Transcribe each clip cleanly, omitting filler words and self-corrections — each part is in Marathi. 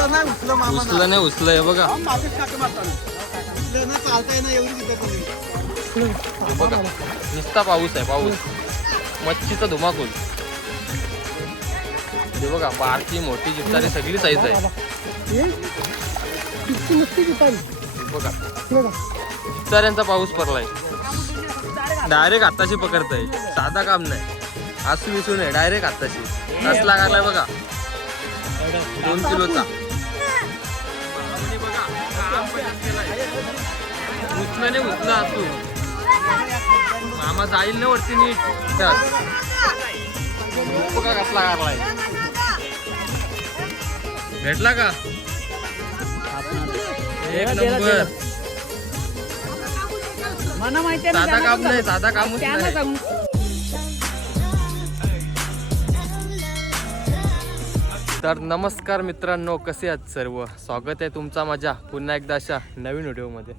उचलं नाही उचलं हे बघा. हे बघा नुसता पाऊस आहे पाऊस. मच्छीचा धुमाकूळ. हे बघा बारकी मोठी जितारी सगळी साईज आहे. बघा जिताऱ्यांचा पाऊस पडलाय. डायरेक्ट आत्ताशी पकडताय. साधा काम नाही. आसू विसू नाही डायरेक्ट आत्ताशी. कसला लागलाय बघा 2 किलोचा. उचला नाही उचला असू. मामा जाईल ना वरती नीट. बघा कसला लागलाय. भेटला का एक नंबर. साधा काम नाही साधा कामच नाही. तर नमस्कार मित्रांनो, कसे आहात सर्व. स्वागत आहे तुमचा माझ्या पुन्हा एकदा अशा नवीन व्हिडिओमध्ये.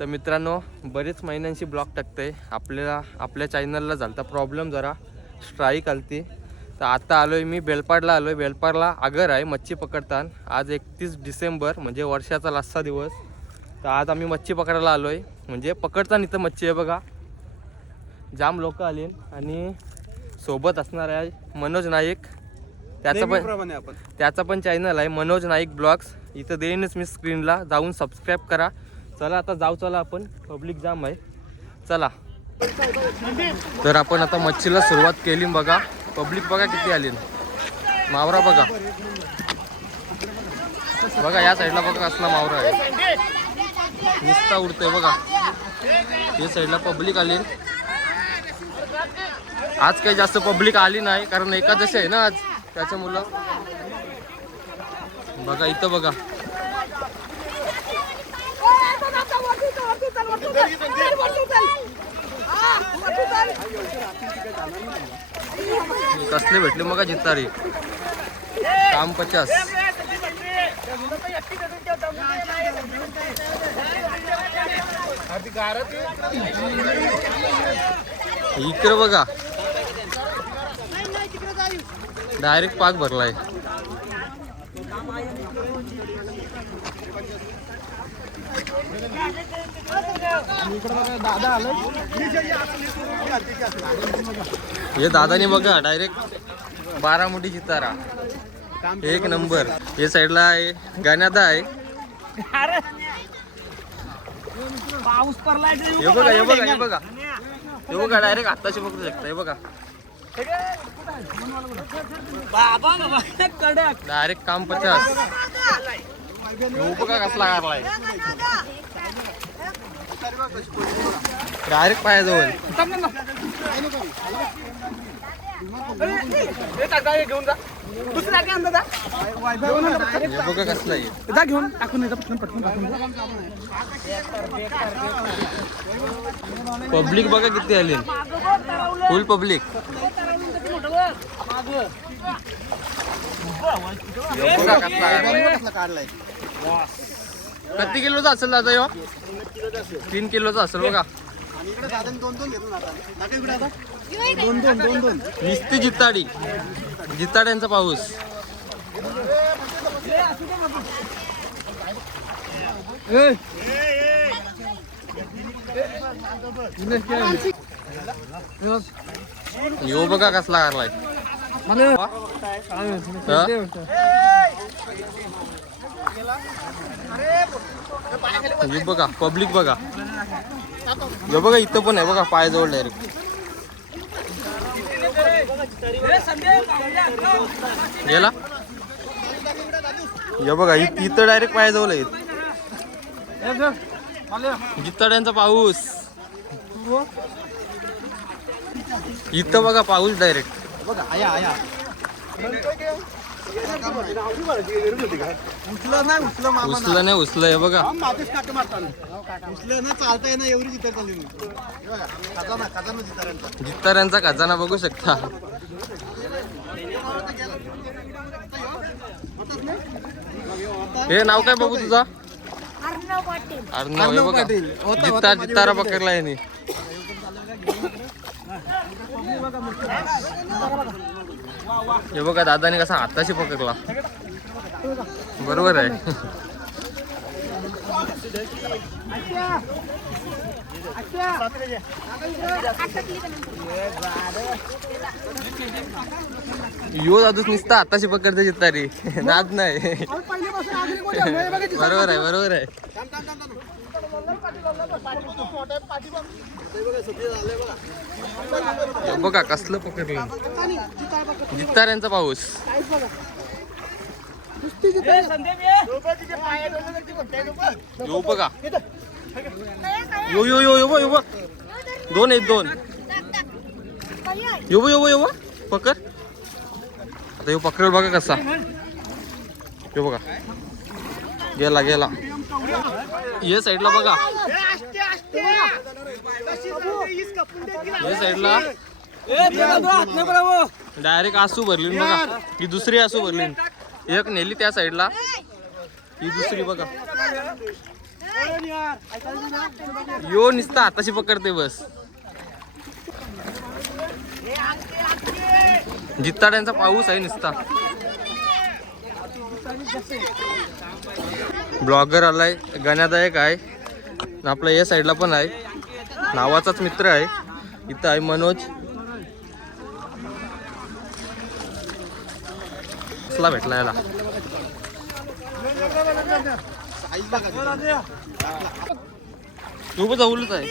तर मित्रांनो बरेच महिन्यांची ब्लॉग टाकते. आपल्या चॅनलला झालता प्रॉब्लेम, जरा स्ट्राईक आलती. तर आता आलो आहे मी बेलपाडला. आलो आहे बेलपाडला. आगर आहे मच्छी पकडताना. आज 31 डिसेंबर म्हणजे वर्षाचा लास्टचा दिवस. तर आज आम्ही मच्छी पकडायला आलो आहे. म्हणजे पकडताना इथं मच्छी आहे बघा. जाम लोक आले आणि सोबत असणार आहे मनोज नाईक. त्याचा पण चॅनल आहे मनोज नाईक ब्लॉग्स. इथं देईनच मी स्क्रीनला, जाऊन सबस्क्राईब करा. चला आता जाऊ. चला आपण, पब्लिक जाम आहे. चला तर आपण आता मच्छीला सुरुवात केली. बघा पब्लिक बघा किती आली. मावरा बघा बघा या साईडला बघा कसला मावरा आहे. नुसता उडतोय बघा. या साईडला पब्लिक आली. आज काही जास्त पब्लिक आली नाही कारण एकादशी आहे ना आज, त्याच्यामुळं. बघा इथं बघा कसले भेटले मग जितारी. काम 50. इकडे बघा डायरेक्ट पाक भरलाय. हे दादानी बघा डायरेक्ट 12 मोठी जितारा. एक नंबर. हे साईडला आहे गाण्यादा आहे. पाऊस पडलाय. हे बघा हे बघा हे बघा हे बघा डायरेक्ट आत्ताशी पकडू शकता. हे बघा डायरेक्ट काम 50. बघा कसला लागलाय. डायरेक्ट पायाजवळ. घेऊन जा दुसरा बघा कसला आहे. घेऊन टाकून पटकन. पब्लिक बघा किती आली. फुल पब्लिक. बघा कसला काढलाय. किती किलोचा असेल दादा ह्यो? 3 किलोचा असेल बघा. नुसती जिताडी. जिताड्यांचा पाऊस. यो बघा कसला काढलाय. हे बघा पब्लिक बघा. हे बघा इथं पण आहे बघा पायाजवळ डायरेक्ट. गेला. हे बघा इथं डायरेक्ट पायाजवळ आहे. जिताड्यांचा पाऊस. इथं बघा पाऊस डायरेक्ट. उचलं नाही उचलं. हे बघा जिताऱ्यांचा खजाना बघू शकता. हे नाव काय बघू तुझा? अर्णव. हे बघा जितारा पकडला याने. हे बघा दादाने कसा हाताशी पकडला. बरोबर आहे. यो दादूच निसता आताशी पकडते जितारी नाद नाही. बरोबर आहे बरोबर आहे. हे बघा कसलं पकडलं जिताऱ्यांचा पाऊस. यो बघा यो यो यो यो यो दोन आहेत दोन. यो यो यो पकड आता यो पकड बघा कसा. यो बघा गेला गेला. ये साईडला बघा या साईडला डायरेक्ट आसू भरली बघा. ही दुसरी आसू भरली. एक नेली त्या साईडला ही दुसरी बघा. यो निसता आताशी पकडते बस. जित्ताड्यांचा पाऊस आहे निसता. ब्लॉगर आलाय गण्यादायक आहे. आपला या साईडला पण आहे नावाचाच मित्र आहे. इथं आहे मनोज. कसला भेटला याला. तू पण जाऊलच आहे.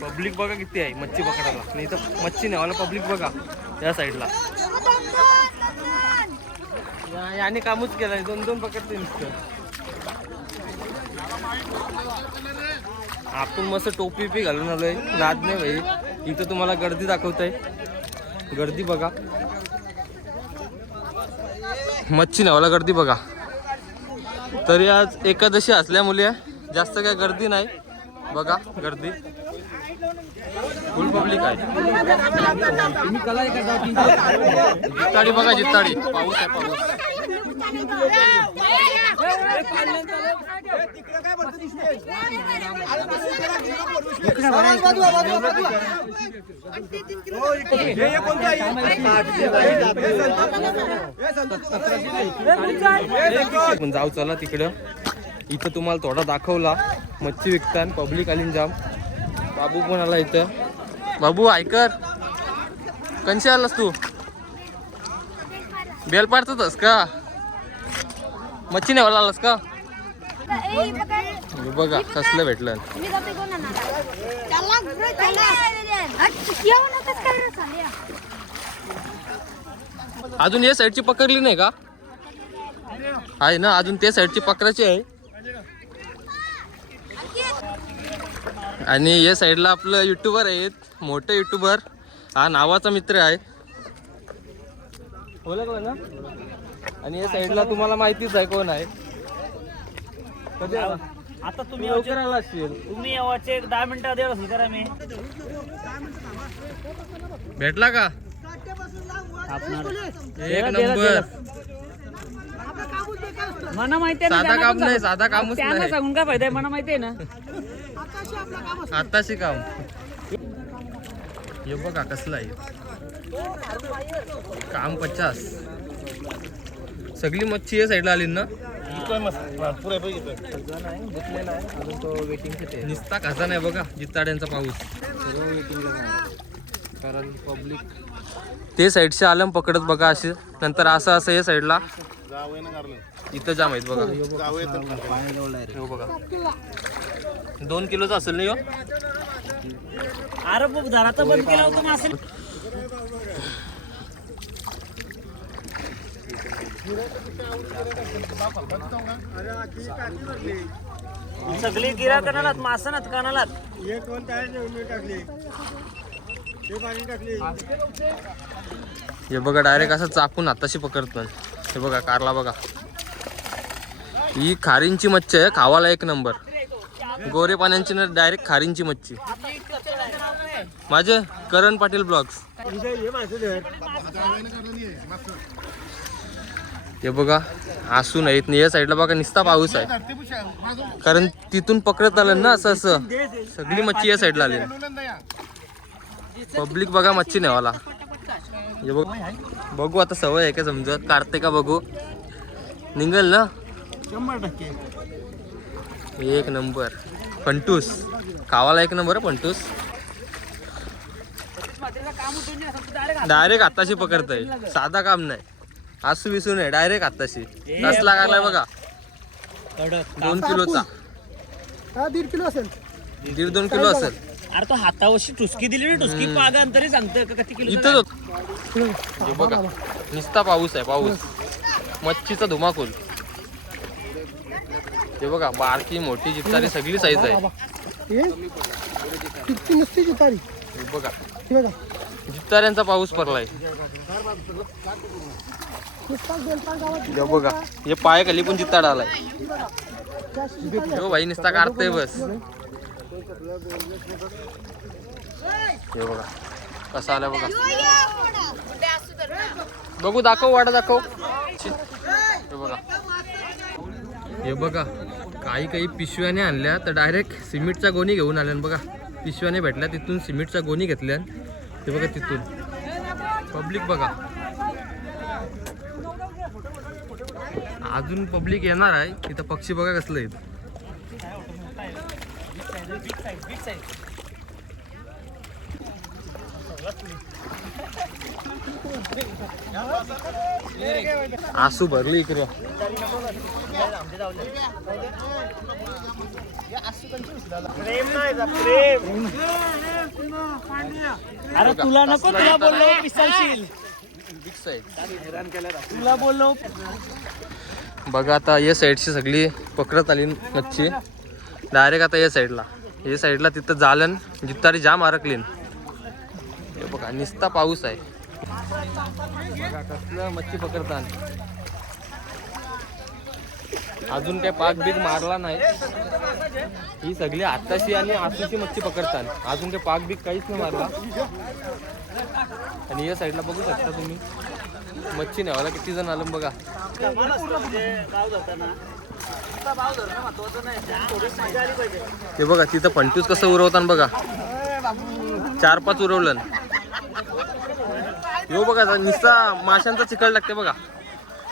पब्लिक बघा किती आहे मच्छी पकडायला. नाही तर मच्छी नाही मला पब्लिक बघा या साईडला. याने कामच केलाय. दोन दोन पकडते नुसतं. आपण मस्त टोपी पी घालून आलोय. नाद नाही भाई. इथं तुम्हाला गर्दी दाखवतंय. गर्दी बघा. मच्छी नावाला गर्दी बघा. तरी आज एकादशी असल्यामुळे जास्त काय गर्दी नाही. बघा गर्दी फुल पब्लिक आहे. जिताडी बघा जिताडी. पाऊस आहे पाऊस. जाऊ चला तिकडं. इथं तुम्हाला थोडा दाखवला मच्छी विकतान. पब्लिक आली जाम. बाबू पण आला इथं. बाबू ऐकर कंशी आलास तू. बेल पाडतोस का. मच्छी नाही आलास का. बघा कसलं भेटलं. अजून या साईडची पकडली नाही का. आहे ना अजून त्या साईडची पकडायची आहे. आणि या साईडला आपलं युट्यूबर आहेत. मोठे युट्यूबर. हा नावाचा मित्र आहे. ओळखलं ना. आणि या साईडला तुम्हाला माहितीच आहे कोण आहे. आता तुम्ही लवकर आला असेल. तुम्ही यावाचे 10 मिनिटं देऊ असेल करा. मी भेटला का एक नंबर. मला माहिती साधा काम नाही. साधा कामच नाही. सांगून काय फायदा आहे. मला माहिती आहे ना. आताशी काम. हे बघा कसलं आहे काम. 50 सगळी मच्छी या साईडला आली ना. निस्ता खासा नाही बघा. जिताड्यांचा पाऊस. कारण पब्लिक ते साईडचे आलम पकडत बघा असे. नंतर असं असं या साईडला इथं जाम आहेत बघा. हो बघा 2 किलोचा असेल ना. अरे बघ जरा तर बंद केला होता मासे. सगळी गिरा कनालात मासा नात कनालात. हे बघा डायरेक्ट असं चापून आताशी पकडत. हे बघा कारला बघा. ही खारींची मच्छी आहे. खावाला एक नंबर. गोरे पाण्यांची ना डायरेक्ट खारींची मच्छी. माझे करण पाटील ब्लॉग्स. हे बघा आसू नाहीत. या साईडला बघा निस्ता पाऊस आहे. कारण तिथून पकडत आलं ना असं असं. सगळी मच्छी या साईडला आली. पब्लिक बघा मच्छी नेवाला. हे बघ, बघू आता सवय आहे का समजत, काढते का बघू. निघल ना 100%. एक नंबर. फंटूस खावाला एक नंबर फंटूस. डायरेक्ट हाताशी पकडतय, साधा काम नाही. आसू विसू नाही, डायरेक्ट हाताशी. कसला लागलाय बघा, 2 किलोचा. 1.5 किलो असेल. 1.5-2 किलो असेल. अरे तो हातावरची टुसकी दिली ना, टुसकी पागा तरी सांगतोय का किती किलो. इथंच होत. हे बघा नुसता पाऊस आहे, पाऊस. मच्छीचा धुमाकूल. हे बघा बारकी मोठी जितारी सगळी साईज आहे. हे किती नुसती जितारी. हे बघा हे बघा जिताऱ्यांचा पाऊस पडलाय. नुसता बेलपान गावात हे बघा हे पाय खाली पण जिताडा आलाय. हो भाई नुसता काढतोय बस. हे बघा कसा आलाय बघा. बघू दाखव, वाडा दाखव. हे बघा, हे बघा काही काही पिशव्याने आणल्या तर डायरेक्ट सिमेंटच्या गोणी घेऊन आल्या बघा. पिशव्याने भेटल्या तिथून सिमेंटच्या गोणी घेतल्या. हे बघा तिथून पब्लिक बघा. अजून पब्लिक येणार आहे तिथं. पक्षी बघा कसलं आहेत. आसू भरली इकडे. अरे तुला नको, तुला बोललो पिसाळशील. तुला बोललो. बघा आता या साईडची सगळी पकडत आली मच्छी. डायरेक्ट आता या साईडला, या साईडला तिथं जालन जितारी जाम अडकलीन. हे बघा निस्ता पाऊस आहे. बघा कसलं मच्छी पकडतात. अजून काही पाक बीक मारला नाही. ही सगळी आताशी आणि आसूची मच्छी पकडतात. अजून काही पाक बीक काहीच नाही मारला. आणि या साईडला बघू शकता तुम्ही मच्छी न्यावाला किती जण आलं बघा. हे बघा तिथं फंटूस कसं उरवतात बघा. 4-5 उरवलं. यो बघा निस्ता माशांचा चिकट लागते बघा.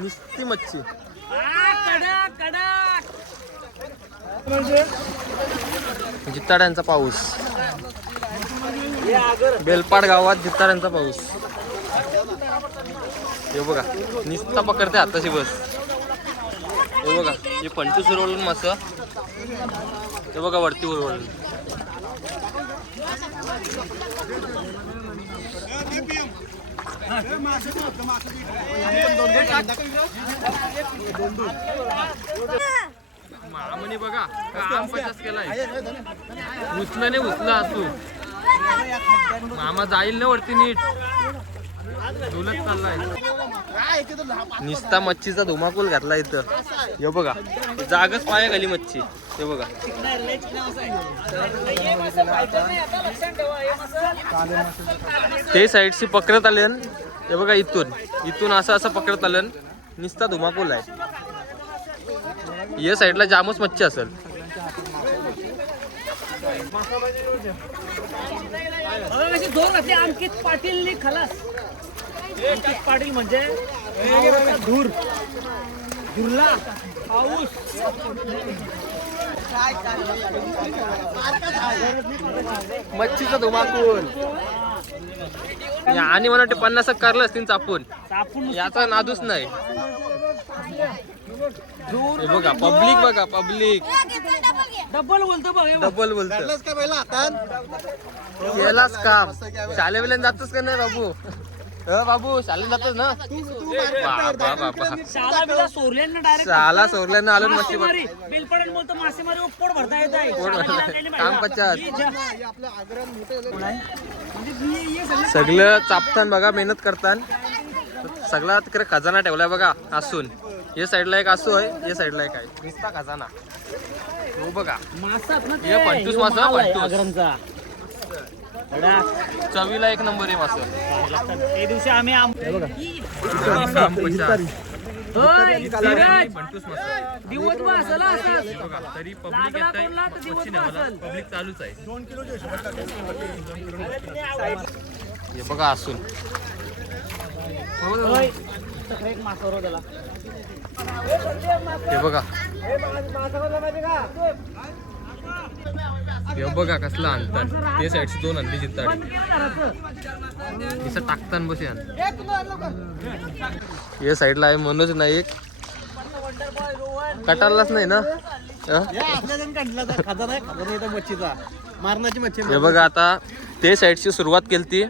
निस्ती मच्छी. जिताड्यांचा पाऊस. बेलपाड गावात जिताड्यांचा पाऊस. हे बघा निस्ता पकडते हाताशी बस. हे बघा हे फंटूस उरवलं मस्त. हे बघा वरती उरवलं. मामाने बघा काम पचास केलाय. उचलाने उचला असू. मामा जाईल ना वरती नीट. डुलत चाललाय. निस्ता मच्छीचा धुमाकूल घातला इथं. हे बघा जागच पाया खाली मच्छी. हे बघा ते साईडशी पकडत आले. हे बघा इथून असं पकडत आलं. निस्ता धुमाकूल आहे. या साईडला जामच मच्छी असेल. अंकित पाटील खलास. अंकित पाटील म्हणजे धुरला पाऊस. मच्छीचा धुमाकूल. आणि मला वाटतं 50 करलं असतील चापून. याचा नादूच नाही. हे बघा पब्लिक बघा पब्लिक. डबल बोलतो बघ. डबल बोलतो. केलाच काम. शाळेवेळेला जातोस का नाही बाबू. बाबू शाळेत जातोस ना. बाबा बाबा शाला बिला सोरल्यांना डायरेक्ट शाला सोरल्यानं आलं मच्छी बघ. बिलपडन बोलतो मासेमारी पोट भरता येत आहे. काम 50. सगळं चापतान बघा मेहनत करतान. सगळा तिकडे खजाना ठेवलाय बघा आसून. या साईडला एक आसू आहे. या साईडला एक आहे निस्ता खजाना. हो बघा हे फंटूस मासा. फंटूस चवीला एक नंबर आहे मासा. ते दिवशी आम्ही बंटूस मासा. दिवस वाचला हे बघा तरी पब्लिक येत आहे मच्छी न्यायला. पब्लिक चालूच आहे. हे बघा असून एक मासा त्याला हे बघा हे बघा कसला आणतात ते साईडची 2 आणली जिताडी तिचं टाकतान बसे आण. या साईडला आहे मनोज नाईक. कटारलाच नाही ना हे बघा आता ते साईडची सुरुवात केली.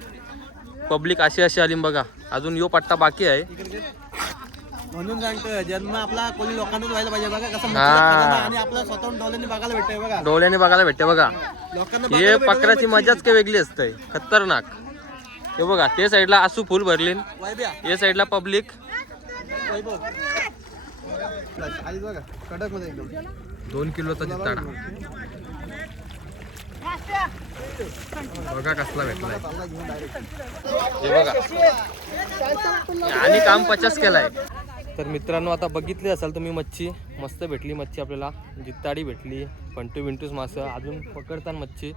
पब्लिक अशी आली बघा. अजून यो पट्टा बाकी आहे म्हणून सांगतो जन्म आपला कोणी लोकांनाच व्हायला पाहिजे बघा कसं हा. आणि आपला स्वतःहून डोळ्यांनी बघायला भेटतंय बघा. डोळ्याने बघायला भेटते बघा. लोकांना हे पकडाची मजाच काही वेगळी असते. खतरनाक. हे बघा ते साईडला आसू फुल भरले. या साईडला पब्लिक. बघा कडक मध्ये एकदम 2 किलोचा जिताडा बघा कसला भेटलाय. हे बघा आणि काम 50 केलाय. तर मित्रांनो आता बघितली असाल तुम्ही मच्छी मस्त भेटली. मच्छी आपल्याला जिताडी भेटली. पंटू बिंटूस मासं अजून पकडताना मच्छी.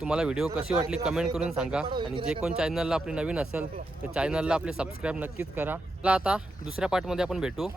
तुम्हाला व्हिडिओ कशी वाटली कमेंट करून सांगा. आणि जे कोण चॅनलला आपले नवीन असेल तर चॅनलला आपले सबस्क्राईब नक्कीच करा. आता दुसऱ्या पार्टमध्ये आपण भेटू.